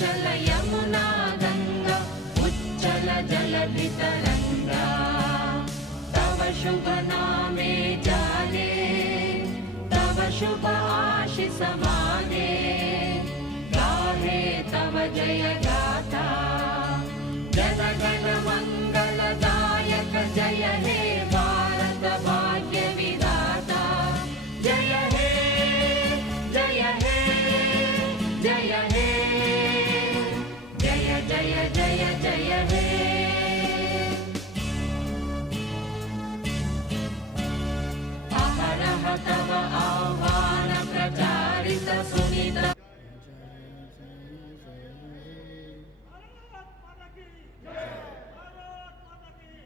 चल यमुना गंगा उच्चल जलधि तरंगा तव शुभ नामे जाले तव शुभ आशीष मा